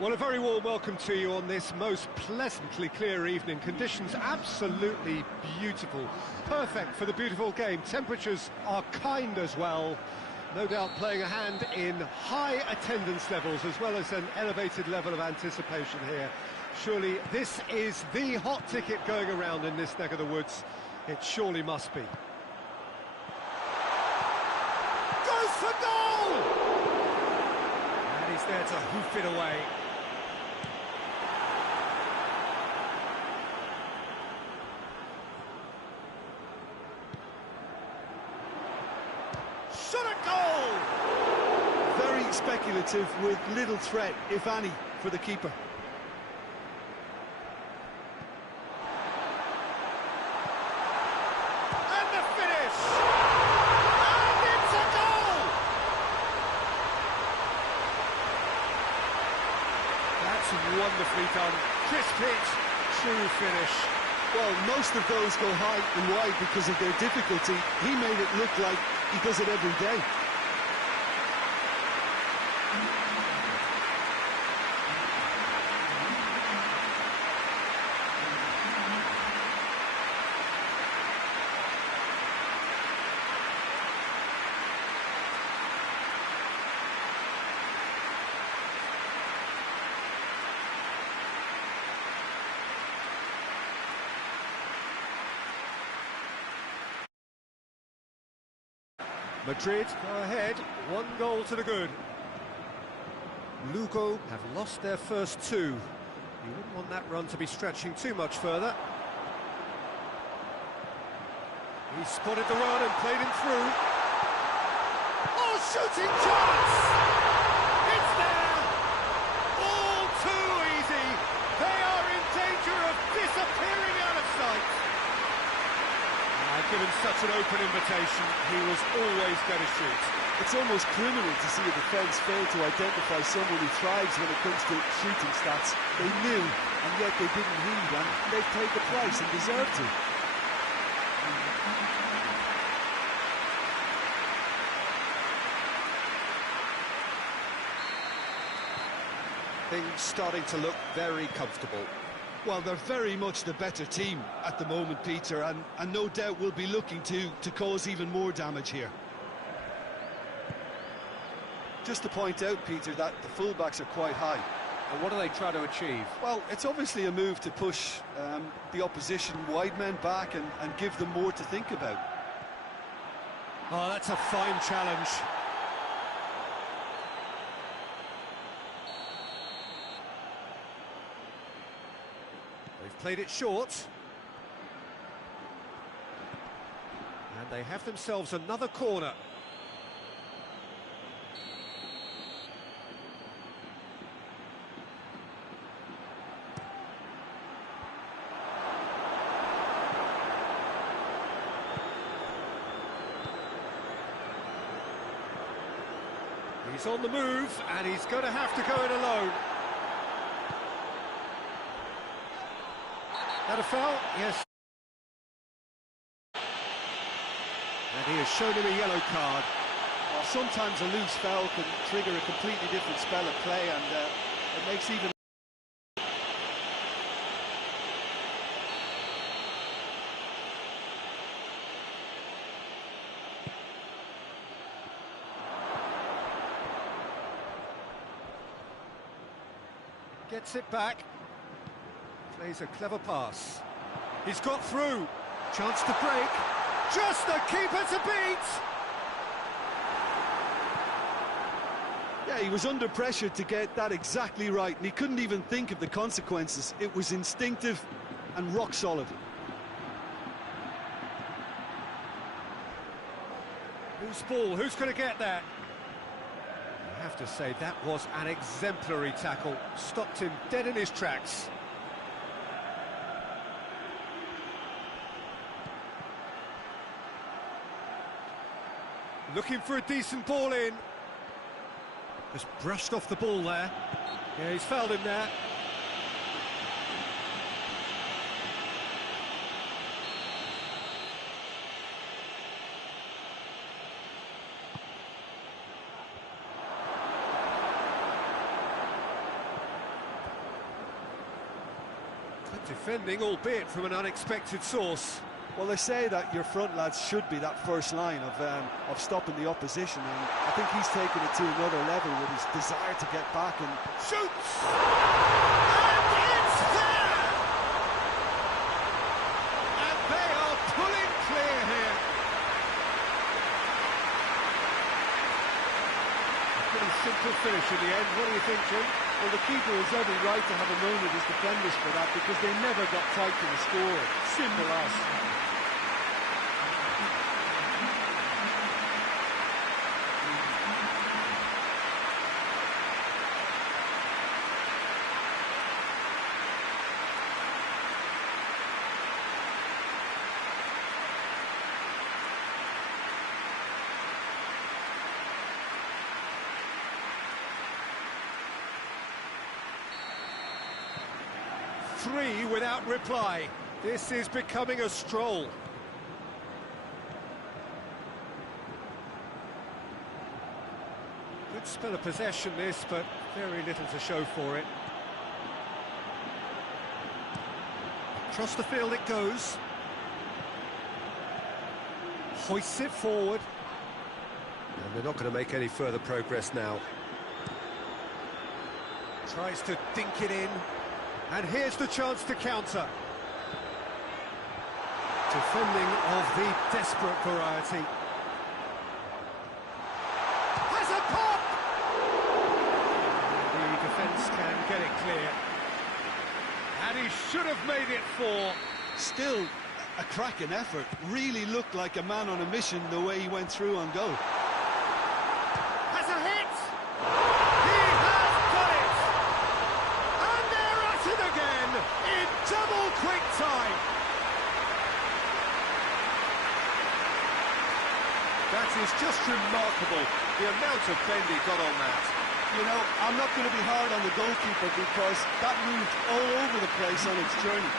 Well, a very warm welcome to you on this most pleasantly clear evening. Conditions absolutely beautiful, perfect for the beautiful game. Temperatures are kind as well, no doubt playing a hand in high attendance levels as well as an elevated level of anticipation here. Surely this is the hot ticket going around in this neck of the woods. It surely must be. Goes for goal! And he's there to hoof it away. Shot a goal! Very speculative with little threat, if any, for the keeper. And the finish! And it's a goal! That's wonderfully done. Crisp hit, true finish. Well, most of those go high and wide because of their difficulty. He made it look like he does it every day. Madrid go ahead, 1 goal to the good. Lugo have lost their first 2. You wouldn't want that run to be stretching too much further. He spotted the run and played him through. Oh, shooting chance! It's there! All too easy! They are in danger of disappearing out of sight! Given such an open invitation, he was always going to shoot. It's almost criminal to see a defence fail to identify someone who thrives when it comes to shooting stats. They knew, and yet they didn't heed, and they've paid the price and deserve to. Things starting to look very comfortable. Well, they're very much the better team at the moment, Peter, and no doubt will be looking to cause even more damage here. Just to point out, Peter, that the fullbacks are quite high. And what do they try to achieve? Well, it's obviously a move to push the opposition wide men back and give them more to think about. Oh, that's a fine challenge. They've played it short. And they have themselves another corner. He's on the move, and he's going to have to go it alone. That a foul? Yes. And he has shown him a yellow card. Well, sometimes a loose foul can trigger a completely different spell of play, and it makes even... Gets it back. Plays a clever pass. He's got through. Chance to break. Just the keeper to beat! Yeah, he was under pressure to get that exactly right, and he couldn't even think of the consequences. It was instinctive and rock solid. Who's ball? Who's going to get that? I have to say, that was an exemplary tackle. Stopped him dead in his tracks. Looking for a decent ball in. Just brushed off the ball there. Yeah, he's fouled him there. Good defending, albeit from an unexpected source. Well, they say that your front lads should be that first line of stopping the opposition, and I think he's taken it to another level with his desire to get back and shoots! And it's there! And they are pulling clear here. A pretty simple finish in the end. What do you think, Jim? Well, the keeper has every right to have a moan at his defenders for that, because they never got tight to the score. Simple as. Three without reply. This is becoming a stroll. Good spell of possession this, but very little to show for it. Across the field it goes. Hoists it forward. And they're not going to make any further progress now. Tries to dink it in. And here's the chance to counter. Defending of the desperate variety. Has a pop! The defence can get it clear. And he should have made it four. Still a cracking effort. Really looked like a man on a mission the way he went through on goal. Has a hit! He has got it! And they're at it again in double quick time. That is just remarkable, the amount of bend he got on that. You know, I'm not going to be hard on the goalkeeper because that moved all over the place on its journey.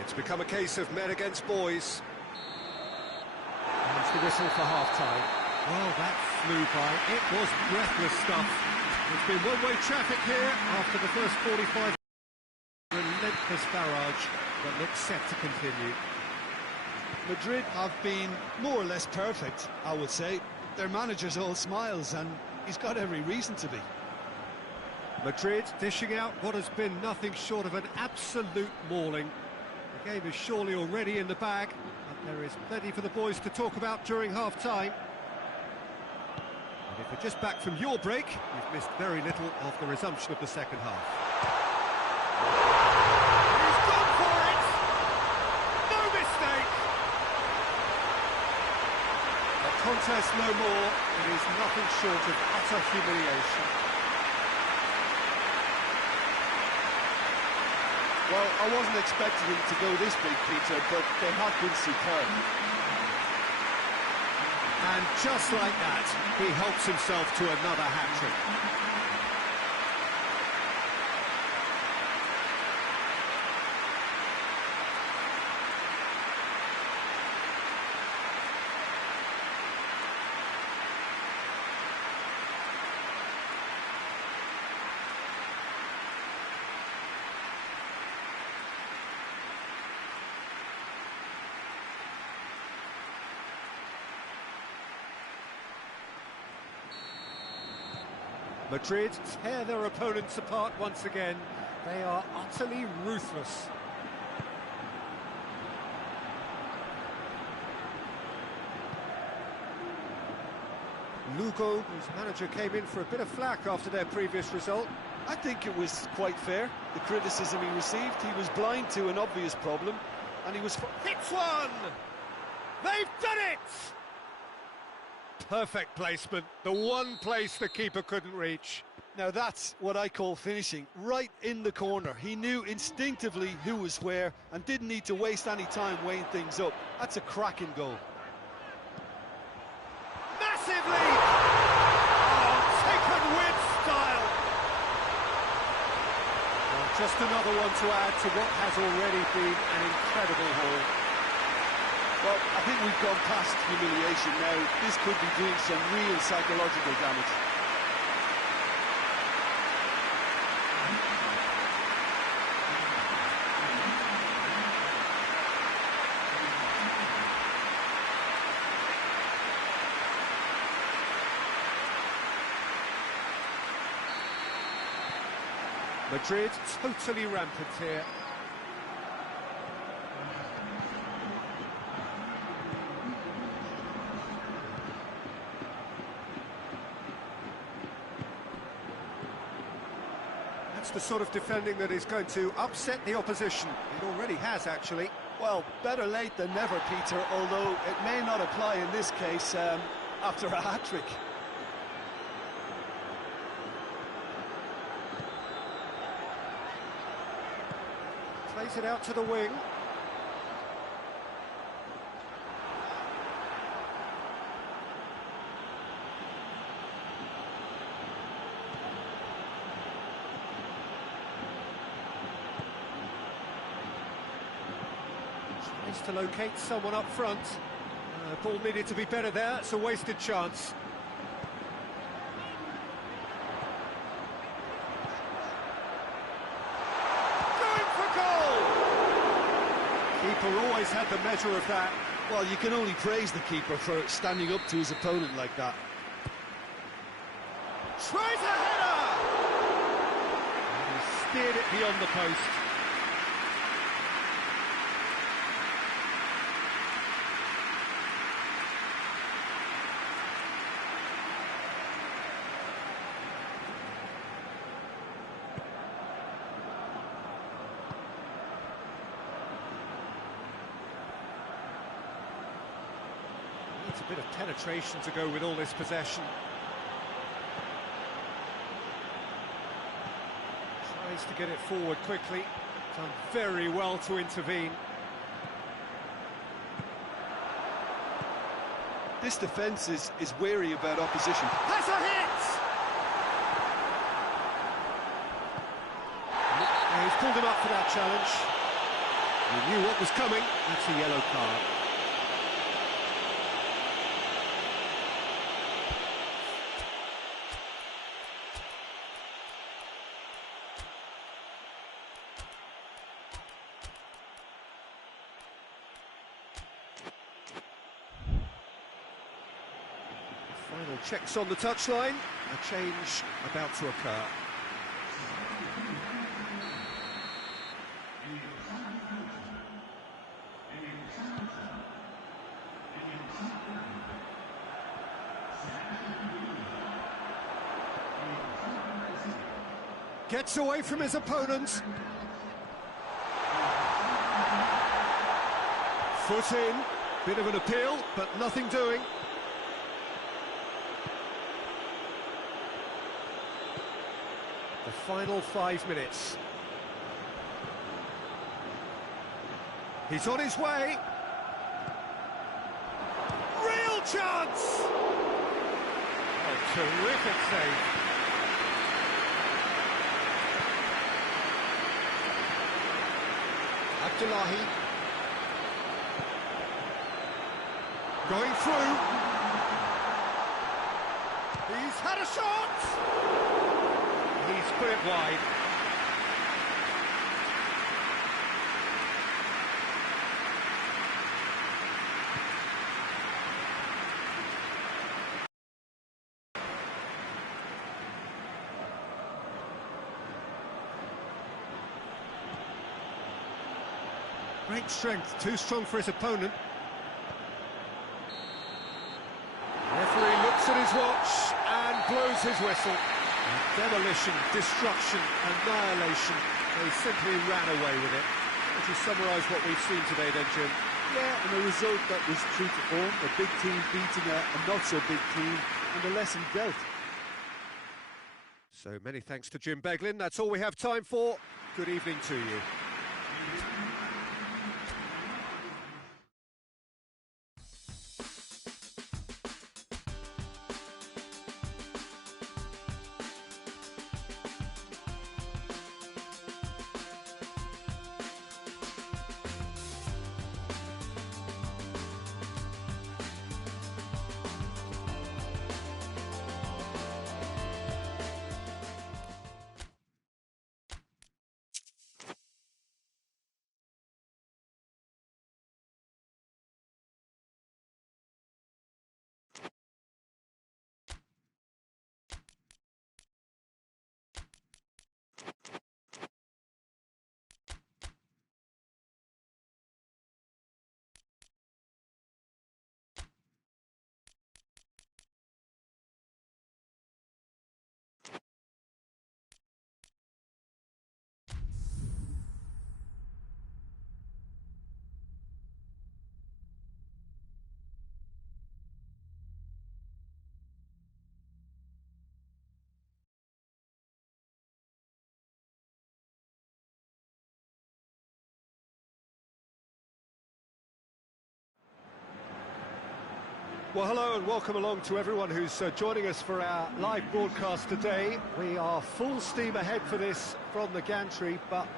It's become a case of men against boys. And it's the whistle for half-time. Well, that flew by. It was breathless stuff. There's been one-way traffic here after the first 45. Relentless barrage that looks set to continue. Madrid have been more or less perfect, I would say. Their manager's all smiles, and he's got every reason to be. Madrid dishing out what has been nothing short of an absolute mauling. The game is surely already in the bag, but there is plenty for the boys to talk about during half-time. And if you're just back from your break, you've missed very little of the resumption of the second half. He's gone for it! No mistake! A contest no more. It is nothing short of utter humiliation. Well, I wasn't expecting him to go this big, Peter, but they have been superb. And just like that, he helps himself to another hat-trick. Madrid tear their opponents apart once again. They are utterly ruthless. Lugo, whose manager came in for a bit of flack after their previous result. I think it was quite fair, the criticism he received. He was blind to an obvious problem, and he was... Hits one! They've done it! Perfect placement, the one place the keeper couldn't reach. Now that's what I call finishing, right in the corner. He knew instinctively who was where and didn't need to waste any time weighing things up. That's a cracking goal. Massive lead! Oh, taken with style! Well, just another one to add to what has already been an incredible haul. Well, I think we've gone past humiliation now. This could be doing some real psychological damage. Madrid totally rampant here. That's the sort of defending that is going to upset the opposition. It already has, actually. Well, better late than never, Peter, although it may not apply in this case after a hat-trick. Plays it out to the wing. Tries to locate someone up front. Ball needed to be better there. It's a wasted chance. Keeper always had the measure of that. Well, you can only praise the keeper for standing up to his opponent like that. Tries a header! And he steered it beyond the post. Needs a bit of penetration to go with all this possession. Tries to get it forward quickly. Done very well to intervene. This defence is wary about opposition. Has a hit! He's pulled him up for that challenge. He knew what was coming. That's a yellow card. Final checks on the touchline. A change about to occur. Gets away from his opponent. Foot in. Bit of an appeal, but nothing doing. The final 5 minutes. He's on his way. Real chance! Oh, terrific save. Abdullahi. Going through. He's had a shot! He's put it wide. Great strength, too strong for his opponent. Referee looks at his watch and blows his whistle. Demolition, destruction, annihilation. They simply ran away with it. Would you summarise what we've seen today then, Jim? Yeah, and a result that was true to form. A big team beating a not-so-big team, and a lesson dealt. So many thanks to Jim Beglin. That's all we have time for. Good evening to you. Well, hello and welcome along to everyone who's joining us for our live broadcast today. We are full steam ahead for this from the gantry, but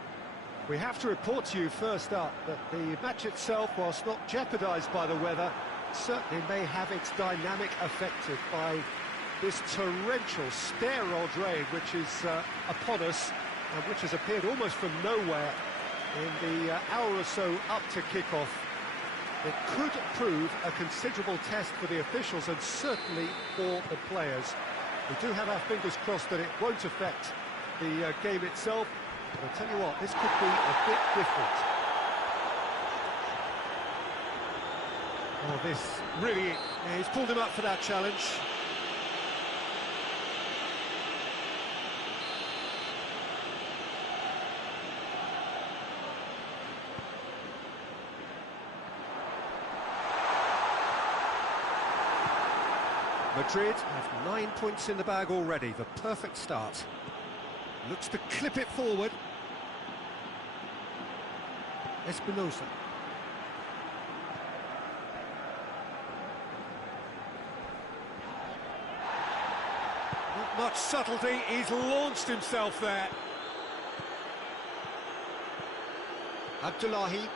we have to report to you first up that the match itself, whilst not jeopardised by the weather, certainly may have its dynamic affected by this torrential steroid rain which is upon us and which has appeared almost from nowhere in the hour or so up to kick-off. It could prove a considerable test for the officials and certainly for the players. We do have our fingers crossed that it won't affect the game itself, but I'll tell you what, this could be a bit different. Oh, this really... Yeah, he's pulled him up for that challenge. Madrid have 9 points in the bag already, the perfect start. Looks to clip it forward. Espinosa. Not much subtlety, he's launched himself there. ABDULLHFALAH.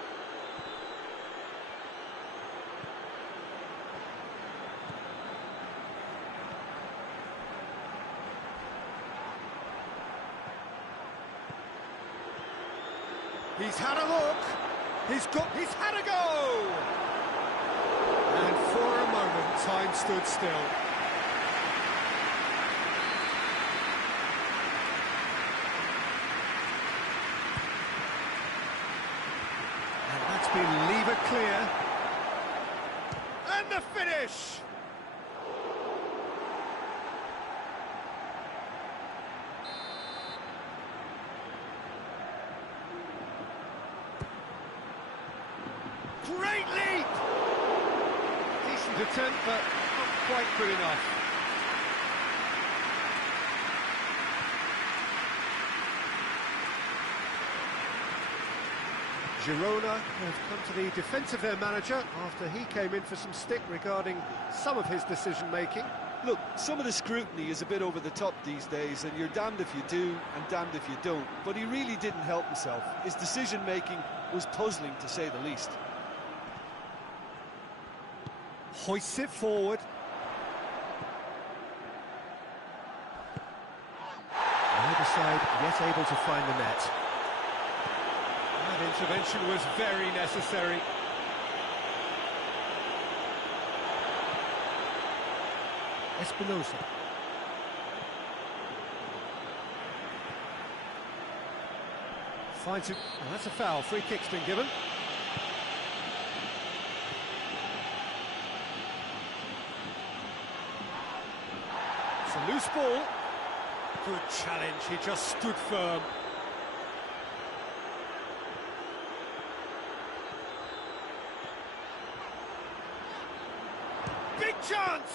He's had a look, he's had a go! And for a moment, time stood still. And that's been lever clear. And the finish! Great leap! Decent attempt, but not quite good enough. Girona have come to the defence of their manager after he came in for some stick regarding some of his decision-making. Look, some of the scrutiny is a bit over the top these days, and you're damned if you do and damned if you don't. But he really didn't help himself. His decision-making was puzzling, to say the least. Hoists it forward. Neither side yet able to find the net. That intervention was very necessary. Espinosa. Finds it. Oh, that's a foul. Free kick's been given. It's a loose ball. Good challenge. He just stood firm. Big chance!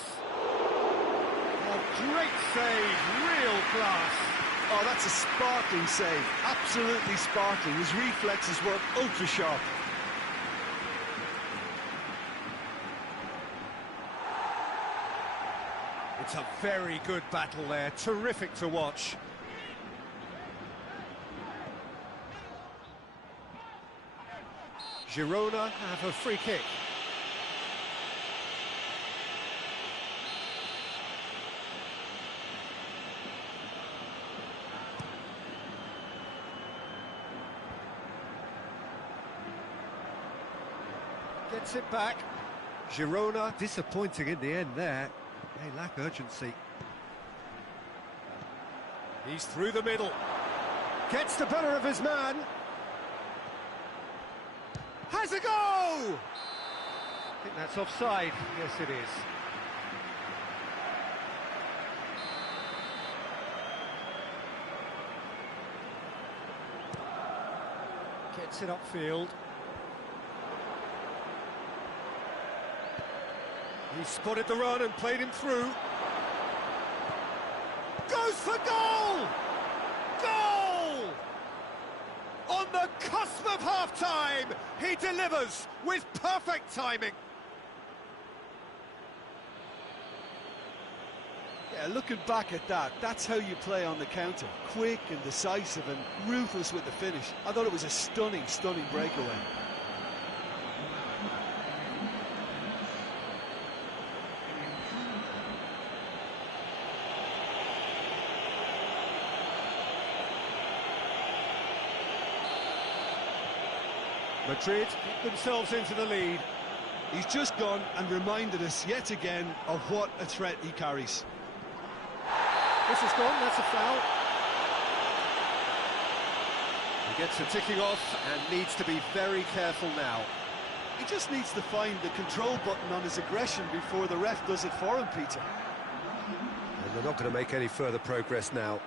Oh, great save. Real class. Oh, that's a sparkling save. Absolutely sparkling. His reflexes were ultra sharp. It's a very good battle there. Terrific to watch. Girona have a free kick. Gets it back. Girona disappointing in the end there. They lack urgency. He's through the middle. Gets the better of his man. Has a go! I think that's offside. Yes, it is. Gets it upfield. He spotted the run and played him through. Goes for goal! Goal! On the cusp of half-time, he delivers with perfect timing. Yeah, looking back at that, that's how you play on the counter. Quick and decisive and ruthless with the finish. I thought it was a stunning, stunning breakaway. Madrid get themselves into the lead. He's just gone and reminded us yet again of what a threat he carries. This is gone, that's a foul. He gets a ticking off and needs to be very careful now. He just needs to find the control button on his aggression before the ref does it for him, Peter. And they're not going to make any further progress now.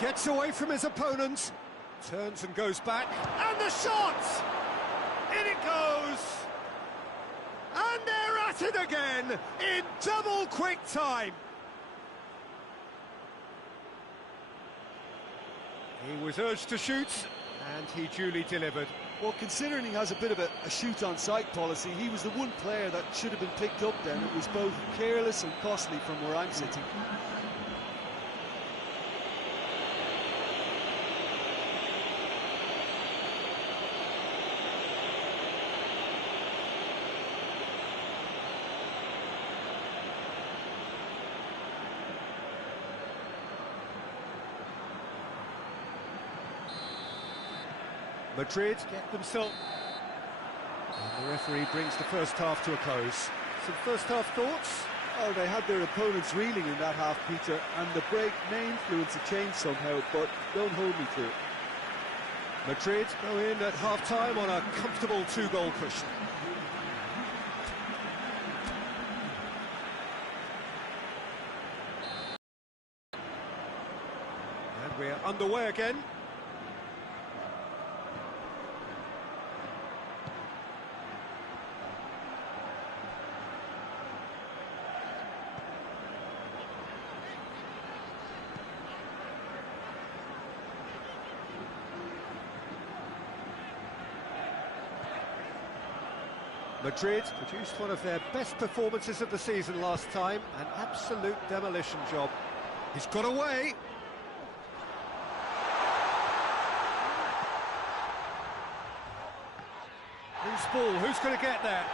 Gets away from his opponent, turns and goes back, and the shot! In it goes! And they're at it again, in double quick time! He was urged to shoot, and he duly delivered. Well, considering he has a bit of a shoot-on-sight policy, he was the one player that should have been picked up then. It was both careless and costly from where I'm sitting. Madrid get themselves... And the referee brings the first half to a close. Some first half thoughts? Oh, they had their opponents reeling in that half, Peter, and the break may influence a change somehow, but don't hold me to it. Madrid go in at half-time on a comfortable two-goal cushion. And we're underway again. Madrid produced one of their best performances of the season last time, an absolute demolition job. He's got away. Loose ball, who's going to get there?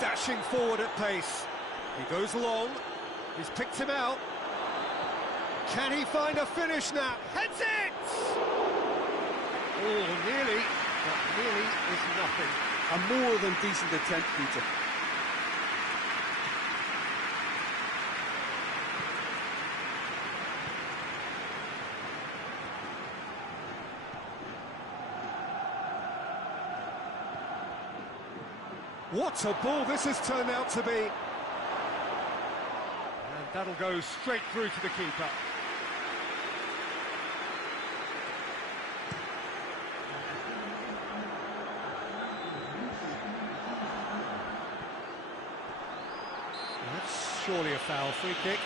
Dashing forward at pace. He goes long, he's picked him out. Can he find a finish now? Heads it! Oh, nearly. That really is nothing. A more than decent attempt, Peter. What a ball this has turned out to be. And that'll go straight through to the keeper. surely a foul. Free kick.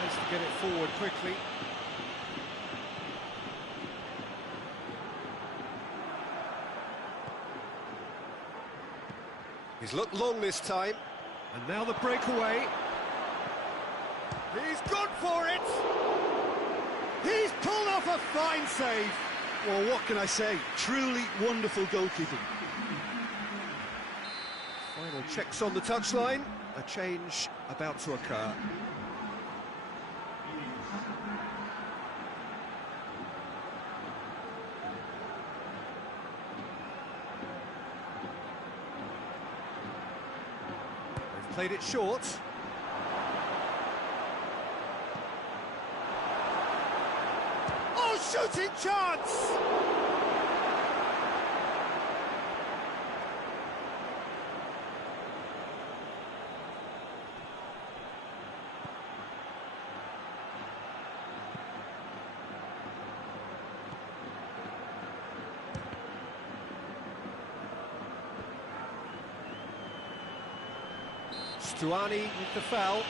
Tries to get it forward quickly. He's looked long this time. And now the breakaway. He's gone for it! He's pulled off a fine save. Well, what can I say? Truly wonderful goalkeeping. Final checks on the touchline. A change about to occur. They've played it short. Shooting chance! Stuani with the foul.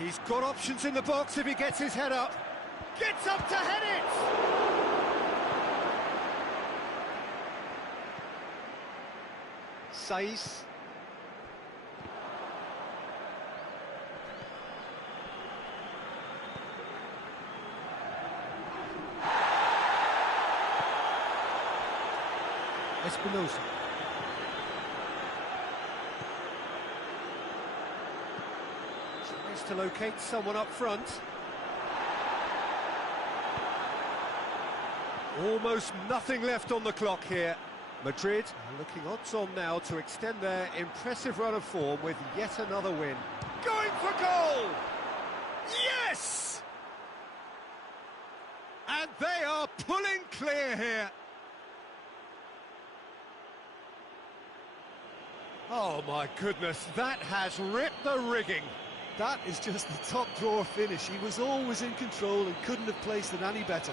He's got options in the box if he gets his head up. Gets up to head it! Saiz. Espinosa. Tries to locate someone up front. Almost nothing left on the clock here. Madrid are looking odds on now to extend their impressive run of form with yet another win. Going for goal! Yes! And they are pulling clear here. Oh my goodness, that has ripped the rigging. That is just the top drawer finish. He was always in control and couldn't have placed it any better.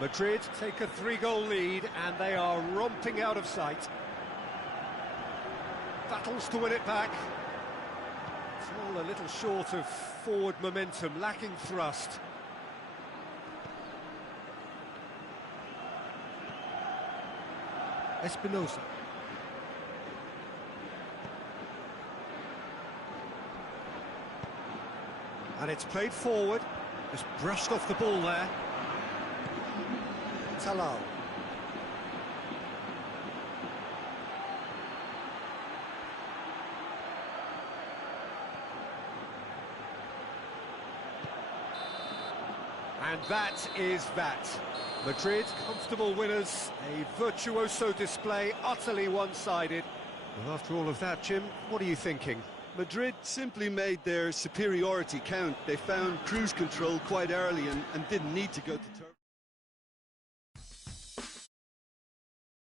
Madrid take a 3-goal lead and they are romping out of sight. Battles to win it back. It's all a little short of forward momentum, lacking thrust. Espinosa. And it's played forward. Just brushed off the ball there. Talal. And that is that. Madrid, comfortable winners, a virtuoso display, utterly one-sided. Well, after all of that, Jim, what are you thinking? Madrid simply made their superiority count. They found cruise control quite early and didn't need to go to turbo.